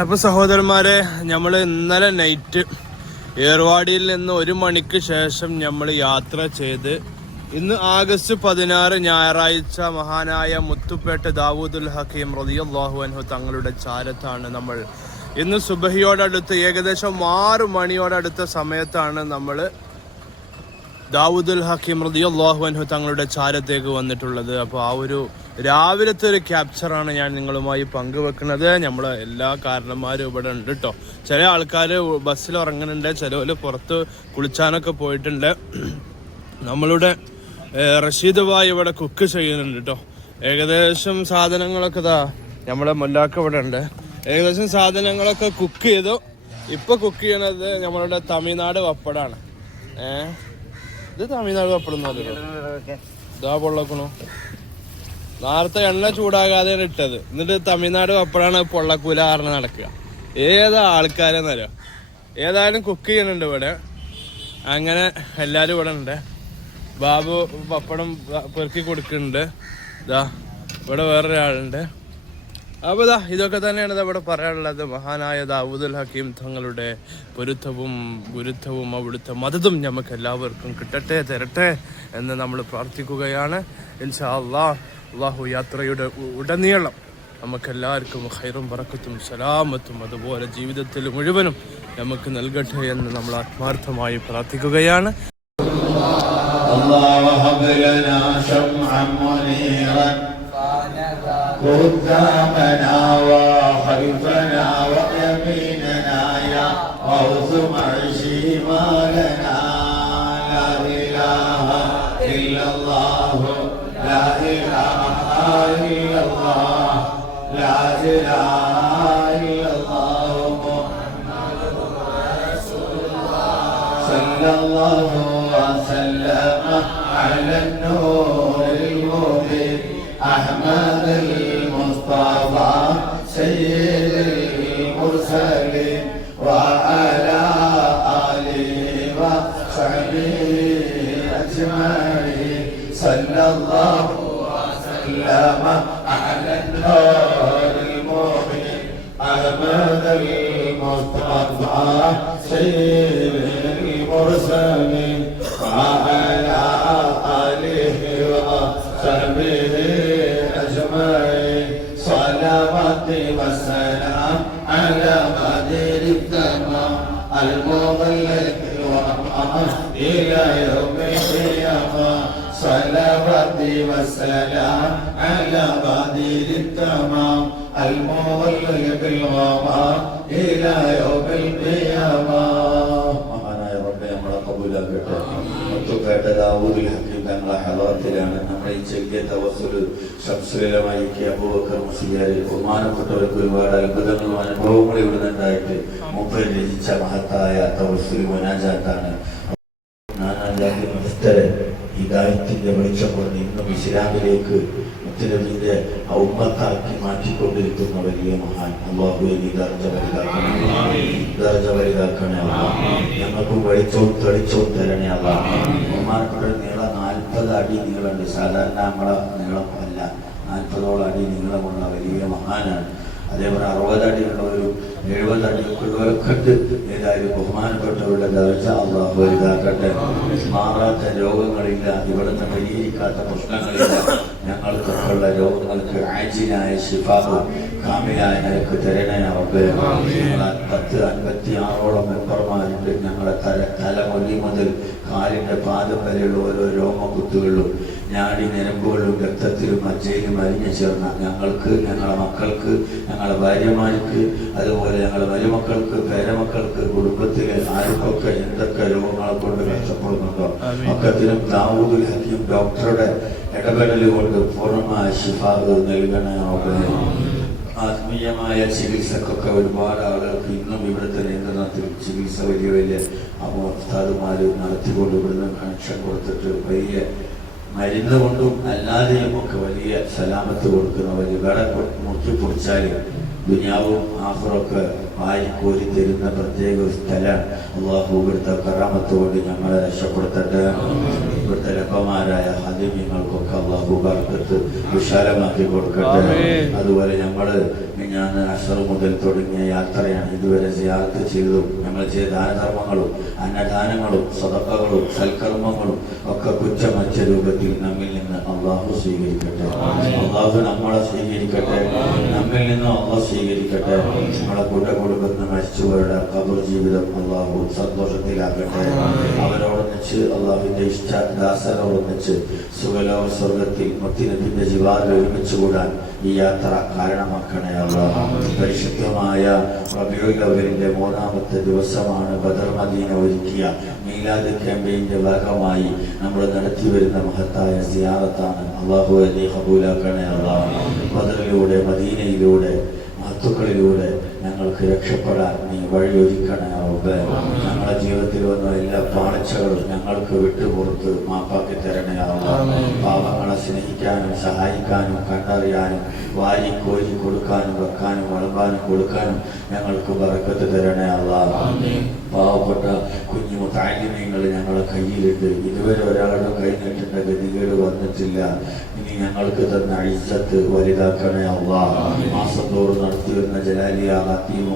അപ്പോൾ സഹോദരന്മാരെ, നമ്മൾ ഇന്നലെ നൈറ്റ് ഏർവാടിയിൽ നിന്ന് 1 മണിക്ക് ശേഷം നമ്മൾ യാത്ര ചെയ്ത് ഇന്ന് ആഗസ്റ്റ് 16 ഞായറാഴ്ച മഹാനായ മുത്തുപേട്ട ദാവൂദുൽ ഹക്കീം റളിയല്ലാഹു അൻഹു തങ്ങളുടെ ചാരത്താണ് നമ്മൾ. ഇന്ന് സുബഹിയോടടുത്ത് ഏകദേശം 6 മണിയോടടുത്ത സമയത്താണ് നമ്മൾ ദാവൂദുൽ ഹക്കീം റളിയല്ലാഹു അൻഹു തങ്ങളുടെ ചാരത്തേക്ക് വന്നിട്ടുള്ളത്. അപ്പോൾ ആ ഒരു രാവിലത്തെ ഒരു ക്യാപ്ചറാണ് ഞാൻ നിങ്ങളുമായി പങ്കുവെക്കുന്നത്. നമ്മൾ എല്ലാ കാരണന്മാരും ഇവിടെ ഉണ്ട് കേട്ടോ. ചില ആൾക്കാർ ബസ്സിൽ ഉറങ്ങുന്നുണ്ട്, ചിലവർ പുറത്ത് കുളിച്ചാനൊക്കെ പോയിട്ടുണ്ട്. നമ്മളുടെ റഷീദ് ഭായ് ഇവിടെ കുക്ക് ചെയ്യുന്നുണ്ട് കേട്ടോ. ഏകദേശം സാധനങ്ങളൊക്കെ നമ്മളെ മുല്ലാക്ക ഇവിടെ ഉണ്ട്. ഏകദേശം സാധനങ്ങളൊക്കെ കുക്ക് ചെയ്തു. ഇപ്പൊ കുക്ക് ചെയ്യണത് നമ്മളുടെ തമിഴ്നാട് പപ്പടാണ്. ഇത് തമിഴ്നാട് പപ്പടം ഇതാ പൊള്ളക്കണു. നേരത്തെ എണ്ണ ചൂടാകാതെ ഇട്ടത്, എന്നിട്ട് തമിഴ്നാട് പപ്പടാണ് പൊള്ളക്കൂല കാരണം നടക്കുക. ഏതാ ആൾക്കാരെന്നറിയോ. ഏതായാലും കുക്ക് ചെയ്യുന്നുണ്ട് ഇവിടെ. അങ്ങനെ എല്ലാരും ഇവിടെ ഉണ്ട്. ബാബു പപ്പടം പെറുക്കി കൊടുക്കുന്നുണ്ട്. ഇതാ ഇവിടെ വേറൊരാളുണ്ട്. അപ്പോൾ ഇതൊക്കെ തന്നെയാണ് ഇവിടെ പറയാനുള്ളത്. മഹാനായ ദാവൂദുൽ ഹക്കീം തങ്ങളുടെ പൊരുത്തവും ഗുരുത്വവും അവിടുത്തെ മദതും നമുക്ക് എല്ലാവർക്കും കിട്ടട്ടെ, തരട്ടെ എന്ന് നമ്മൾ പ്രാർത്ഥിക്കുകയാണ്. ഇൻഷാ അല്ലാഹ്. അള്ളാഹു യാത്രയുടെ ഉടനീളം നമുക്കെല്ലാവർക്കും ഖൈറും ബറക്കത്തും സലാമത്തും അതുപോലെ ജീവിതത്തിൽ മുഴുവനും നമുക്ക് നൽകട്ടെ എന്ന് നമ്മൾ ആത്മാർത്ഥമായി പ്രാർത്ഥിക്കുകയാണ്. قدامنا وخلفنا ويميننا يا غوث معشي ما لنا لا إله إلا الله لا إله إلا الله لا إله إلا الله محمد رسول الله صلى الله وسلم على النور المبين أحمد المصطفى سيد المرسلين وعلى آله وصحبه أجمعين صلى الله وسلم على النور المبين أحمد المصطفى سيد المرسلين وعلى آله وصحبه صلوات والسلام على قدير التمام المضلل والرحمة إلى يوم القيامة صلوات والسلام على قدير التمام المضلل بالغمام إلى يوم القيامة. മഹാനായ റബ്ബേ, നമ്മളെ കബൂലാക്കട്ടെ. മുത്തുപേട്ട ദാവൂദുൽ ഹക്കീം തങ്ങളെ ഹളറത്തിലാണ് നമ്മൾ ഈ ചെറിയ തവസ്സുൽ ശംസുലമായി അബൂബക്കർ മുസ്ലിയാർ ബഹുമാനപ്പെട്ടവർക്ക് ഒരുപാട് അത്ഭുതങ്ങളും അനുഭവങ്ങളും ഇവിടെ നിന്നുണ്ടായിട്ട് മുമ്പ് രചിച്ച മഹത്തായ തവസ്സുൽ മുനാജാത്താണ്. ഹിദായത്തിന്റെ വെളിച്ചം കൊണ്ട് ഇന്നും ഇസ്ലാമിലേക്ക് മുത്തനബിന്റെ ഔമ്മത്താക്കി മാറ്റിക്കൊണ്ടിരിക്കുന്ന വലിയ മഹാൻ. അല്ലാഹുവേ, നീ ദർജ വലുതാക്കണേ അല്ലാഹ്. ഞങ്ങൾക്കും വെളിച്ചവും തെളിച്ചവും തരണേ അല്ലാഹ്. ബഹുമാനപ്പെട്ട നീളം 40 അടി നീളമുണ്ട്. സാധാരണ നമ്മളെ നീളം അല്ല, 40ഓളം അടി നീളമുള്ള വലിയ മഹാനാണ്. അതേപോലെ 60 അടിയുള്ളവരും 70 അടിയൊക്കെ ഉള്ളവരൊക്കെ ഉണ്ട്. ഏതായാലും ബഹുമാനപ്പെട്ടവരുടെ ദർജ അല്ലാഹു വലുതാക്കട്ടെ. മാറാത്ത രോഗങ്ങളില്ല, ഇവിടുന്ന് പരിഹരിക്കാത്ത പ്രശ്നങ്ങളില്ല. ഞങ്ങൾക്കൊക്കെയുള്ള രോഗങ്ങൾക്ക് ആജിലായ ശിഫാവ് കാമിലായ നിനക്ക് തരണേ റബ്ബേ. 10-56ഓളം മെമ്പർമാരുണ്ട്. ഞങ്ങളെ തലമുടി മുതൽ കാലിന്റെ പാദം വരെയുള്ള ഓരോ രോമകുത്തുകളിലും ഞാടി ഞരമ്പുകളിലും രക്തത്തിലും മജ്ജയിലും അരിഞ്ഞു ചേർന്ന ഞങ്ങൾക്ക്, ഞങ്ങളെ മക്കൾക്ക്, ഞങ്ങളെ ഭാര്യമാർക്ക്, അതുപോലെ ഞങ്ങളെ മരുമക്കൾക്ക്, പേരമക്കൾക്ക്, കുടുംബത്തിലെ ആർക്കൊക്കെ എന്തൊക്കെ രോഗങ്ങളെ കൊണ്ട് കഷ്ടപ്പെടുന്നുണ്ടോ മക്കത്തിനും ദാവൂദുൽ ഹക്കീം ഡോക്ടറുടെ ഇടപെടൽ കൊണ്ട് പൂർണ്ണമായ ശിഫാവ് നൽകണേ. ആത്മീയമായ ചികിത്സക്കൊക്കെ ഒരുപാട് ആളുകൾക്ക് ഇന്നും ഇവിടുത്തെ നിയന്ത്രണത്തിൽ ചികിത്സ വലിയ വലിയ ഉസ്താദുമാര് നടത്തിക്കൊണ്ട് ഇവിടുന്ന് കണക്ഷൻ കൊടുത്തിട്ട് വലിയ മരുന്ന് കൊണ്ടും അല്ലാതെയും ഒക്കെ വലിയ സലാമത്ത് കൊടുക്കുന്ന വലിയ കട മുക്കി പൊടിച്ചാൽ ദുനിയാവും ആഫറൊക്കെ വാരിക്കോരി തരുന്ന പ്രത്യേക ഒരു സ്ഥലമാണ്. അള്ളാഹു ഇവിടുത്തെ കറാമത്ത് കൊണ്ട് ഞങ്ങളെ രക്ഷപ്പെടുത്തട്ടെ. ഇവിടുത്തെ ലഭമാരായ ഹദീമിങ്ങൾക്കൊക്കെ അള്ളാഹു ബർക്കത്ത് വിശാലമാക്കി കൊടുക്കട്ടെ. അതുപോലെ ഞങ്ങള് ഞാൻ അസർ മുതൽ തുടങ്ങിയ യാത്രയാണ്. ഇതുവരെ സിയാറത്ത് ചെയ്തതും ഞങ്ങൾ ചെയ്ത ദാനധർമ്മങ്ങളും അന്നദാനങ്ങളും സദഖകളും സൽക്കർമ്മങ്ങളും ഒക്കെ കുറ്റമറ്റ രൂപത്തിൽ നമ്മിൽ നിന്ന് അള്ളാഹു സ്വീകരിക്കട്ടെ. അള്ളാഹു നമ്മളെ സ്വീകരിക്കട്ടെ. നമ്മിൽ നിന്ന് അള്ളാഹു സ്വീകരിക്കട്ടെ. നമ്മളെ കുടുംബത്തിൽ മരിച്ചവരുടെ ഖബർ ജീവിതം അള്ളാഹു സന്തോഷത്തിലാക്കട്ടെ. അവരോടൊന്നിച്ച് അള്ളാഹുവിന്റെ ഇഷ്ടദാസരോടൊന്നിച്ച് സുഖലോക സ്വർഗത്തിൽ മുത്തിനബിന്റെ ജിവാറിൽ ഒരുമിച്ച് കൂടാൻ ഈ യാത്ര കാരണമാക്കണേ അല്ലാഹ്. പരിശുദ്ധമായ റബീഉൽ അവ്വലിന്റെ 3-ാമത്തെ ദിവസമാണ് ബദർ മദീന ഒരുക്കിയ മീലാദ് ക്യാമ്പയിന്റെ ഭാഗമായി നമ്മൾ നടത്തി വരുന്ന മഹത്തായ സിയാറത്താണ്. അല്ലാഹു നീ ഖബൂലാക്കണേ അല്ലാഹ്. ബദറിലൂടെ മദീനയിലൂടെ മഹത്തുക്കളിലൂടെ ഞങ്ങൾക്ക് രക്ഷപ്പെടാൻ നീ വഴിയൊരുക്കണേ റബ്ബേ. ഞങ്ങളുടെ ജീവിതത്തിൽ വന്ന എല്ലാ പാളിച്ചകളും ഞങ്ങൾക്ക് വിട്ടുപുറത്ത് മാപ്പാക്കി തരണേ അല്ലാഹ്. പാവങ്ങളെ സ്നേഹിക്കാനും സഹായിക്കാനും കണ്ടറിയാനും വാരി കോരി കൊടുക്കാനും വെക്കാനും വളമ്പാനും കൊടുക്കാനും ഞങ്ങൾക്ക് ബറക്കത്ത് തരണേ അല്ലാഹ്. പാവപ്പെട്ട കുഞ്ഞു മുതഅല്ലിമീങ്ങൾ ഞങ്ങളെ കയ്യിലുണ്ട്. ഇതുവരെ ഒരാളുടെ കൈ നീട്ടേണ്ട ഗതികേട് വന്നിട്ടില്ല. ഇനി ഞങ്ങൾക്ക് തന്ന ഇസ്സത്ത് വലുതാക്കണേ അല്ലാഹ്. മാസം തോറും നടത്തി വരുന്ന ജലാലിയ ഖത്തീം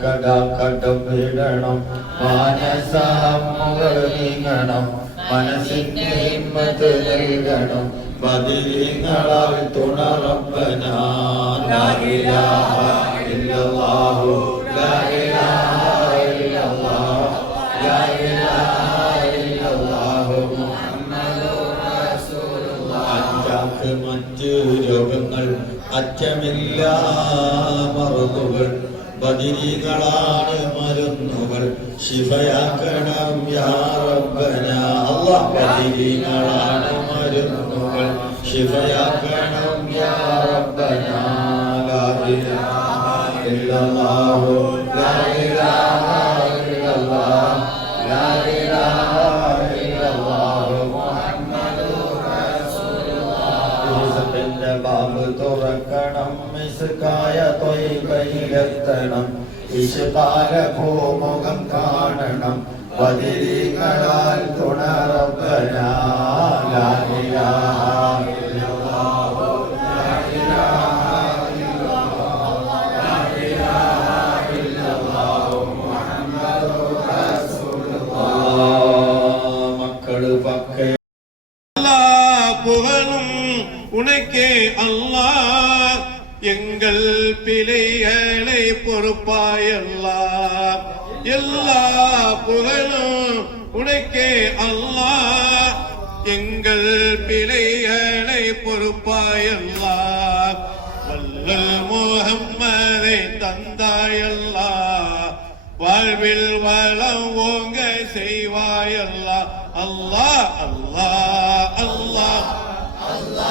കടം മാനസമുകൾ നീങ്ങണം, മനസ്സിന്റെ ഹിമ്മത്ത് നൽകണം, ബദരീങ്ങളാൽ തുണ റബ്ബനാ. ലാ ഇലാഹ ഇല്ലല്ലാഹു ലാ ഇലാഹ ഇല്ലല്ലാഹ് ലാ ഇലാഹ ഇല്ലല്ലാഹു മുഹമ്മദുർ റസൂലുള്ളാഹ്. അഞ്ചാക്ക് മറ്റ് രോഗങ്ങൾ അറ്റമില്ല മറുതുകൾ, ബദരീകളാണ് മരുന്നുകൾ, ശിഫയാക്കണം യാ റബ്ബനാ. അല്ലാഹ് ബദരീകളാണ് മരുന്നുകൾ, ശിഫയാക്കണം യാ റബ്ബനാ. ലാ ഇലാഹ ഇല്ലല്ലാഹു ലാ ഇലാഹ ഇല്ലല്ലാഹ് ലാ ഇലാഹ ഇല്ലല്ലാഹു മുഹമ്മദുർ റസൂലുള്ളാഹ്. ബാബ് തുറക്കണം, മിസ്കായ ത്വയ്ബയിലെത്തണം, ഇശ്കാല ഭൂമുഖം കാണണം, ബദരീകളാൽ തുണ റബ്ബനാ. ലാ ഇലാഹ ഇല്ലല്ലാഹു ലാ ഇലാഹ ഇല്ലല്ലാഹ് ലാ ഇലാഹ ഇല്ലല്ലാഹു മുഹമ്മദുർ റസൂലുള്ളാഹ്. മക്കള് പക്കേ புகழும் உனக்கே அல்லாஹ், எங்கள் பிழைகளை பொறுப்பாயல்லாஹ். எல்லா புகழும் உனக்கே அல்லாஹ், எங்கள் பிழைகளை பொறுப்பாயல்லாஹ். வல்லல் முஹம்மதை தந்தாயல்லாஹ், வாழ்வில் வளம் ஓங்க செய்வாயல்லாஹ். அல்லாஹ் அல்லாஹ் அல்லாஹ் அல்லாஹ்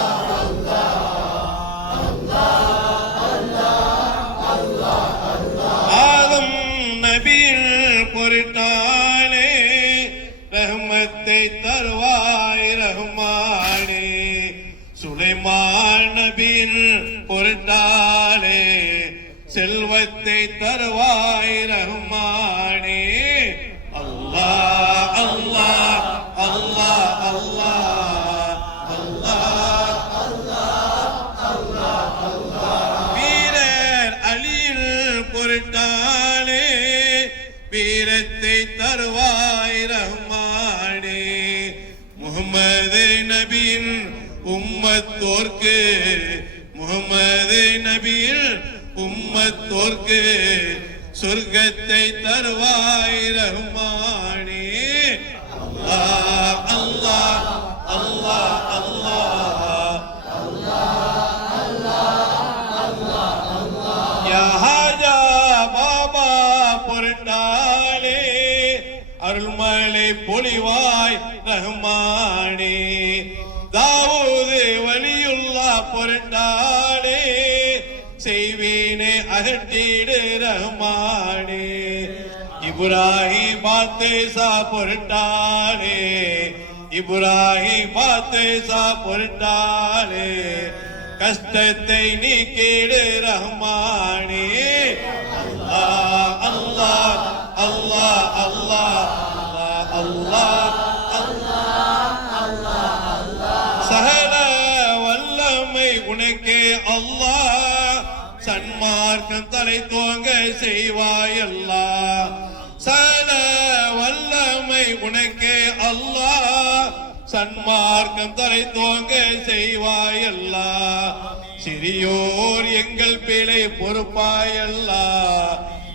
ஆதம் நபியின் பொருட்டாலே ரஹ்மத்தை தருவாய் ரஹ்மானே. சுலைமான் நபியின் பொருட்டாலே செல்வத்தை தருவாய் ரஹ்மானே. அல்லாஹ் அல்லாஹ் அல்லாஹ் அல்லாஹ் அல்லாஹ் அல்லாஹ் அல்லாஹ். வீரர் அலியின் பொருட்டாலே வீரத்தை தருவாய் ரஹ்மானே. முஹம்மது நபியின் உம்மத்தோர்க்கு, முஹம்மது நபியின் உம்மத்தோர்க்கு சொர்க்கத்தை தருவாய் ரஹ்மானே. அல்லாஹ் அல்லாஹ் அல்லாஹ் அல்லாஹ் அல்லாஹ். யா ஹாஜா பாபா பொருட்டாலே அருள்மலை பொழிவாய் ரஹ்மானே. தாவூது வலியுல்லா பொருட்டாலே செய்வீனே அகட்டிடு ரஹ்மானே. இப்ராஹிம் பாத்தேசா பொருட்டாலே, இப்ராஹிம் பாத்தேசா பொருட்டாலே கஷ்டத்தை நீக்கிடு ரஹ்மானே. அல்லாஹ் அல்லாஹ் அல்லாஹ் அல்லாஹ் அல்லாஹ் சன்மார்க்கம் தலை தோங்க செய்வாயல்லா சல வல்லமை உனக்கே அல்லாஹ் சன்மார்க்கம் தலை தோங்க செய்வாயல்லா சிறியோர் எங்கள் பிழை பொறுப்பாயல்லா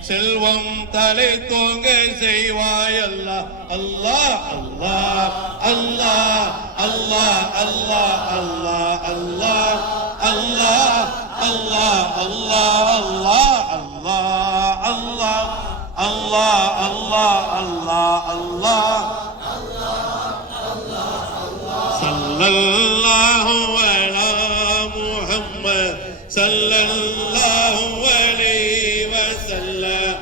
செல்வம் தலை தோங்க செய்வாயல்லா அல்லாஹ் அல்லாஹ் அல்லாஹ் அல்லாஹ் அல்லாஹ் அல்லாஹ் அல்லாஹ் அல்லாஹ் அல்லாஹ் அல்லாஹ் அல்லாஹ் அல்லாஹ் அல்லாஹ் அல்லாஹ் அல்லாஹ் சல்லல்லாஹு அலா முஹம்மத் சல்லல்லாஹு அலைஹி வஸல்லம்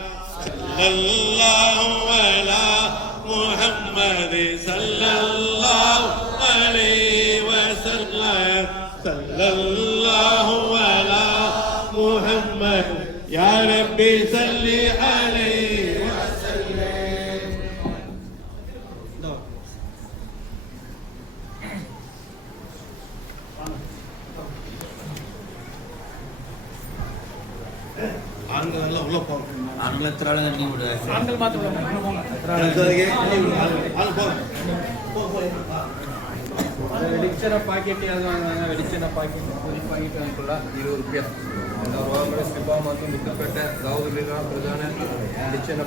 சல்லல்லாஹு அலா முஹம்மத் சல்லல்லாஹு அலைஹி வஸல்லம் சல்லல்லாஹு அலா முஹம்மத் யா ரப்பி ஸல்லி அலைஹி வஸல்லம். ஆண்கள் எல்லாம் உள்ள போங்க. ஆண்கள் எത്ര ആളെ തണ്ണി വിടുക ആൺകൾ മാത്രമല്ല വെളിച്ചെണ്ണ പാക്കറ്റ് അത് വാങ്ങുന്ന വെളിച്ചെണ്ണ പാക്കറ്റ് ഒരു പാക്കറ്റ് വാങ്ങിക്കുള്ള 20 രൂപ എല്ലാ മാത്രം ബന്ധപ്പെട്ട ഗൗരവ പ്രധാന വെളിച്ചെണ്ണ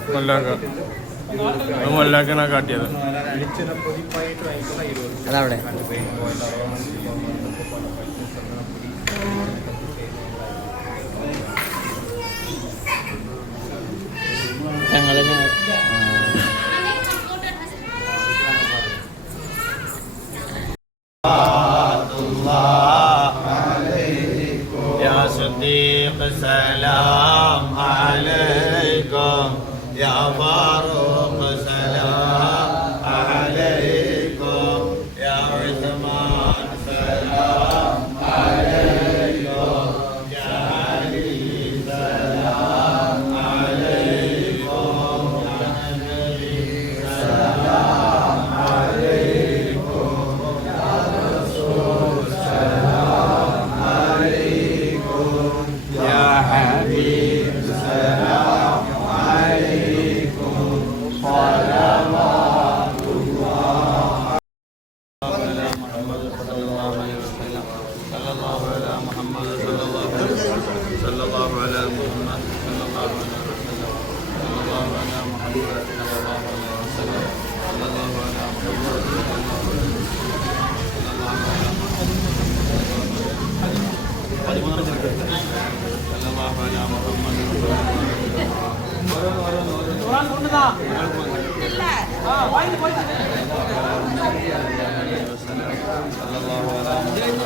മല്ലാക്കനാ കാട്ടിയത് വെളിച്ചെണ്ണ പൊടി പാക്കറ്റ് വാങ്ങിക്കുള്ള 20 രൂപ അതവിടെ ഞങ്ങളിന് يا صديق سلام عليكم يا فاروق سلام عليكم يا عثمان سلام عليكم يا علي سلام عليكم يا نبي سلام عليكم يا رسول سلام عليكم يا حبيب سلام عليكم صلوات الله على محمد صلى الله عليه وسلم صلى الله على محمد صلى الله عليه وسلم صلى الله على محمد صلى الله عليه وسلم صلى الله على محمد صلى الله عليه وسلم صلى الله على محمد صلى الله عليه وسلم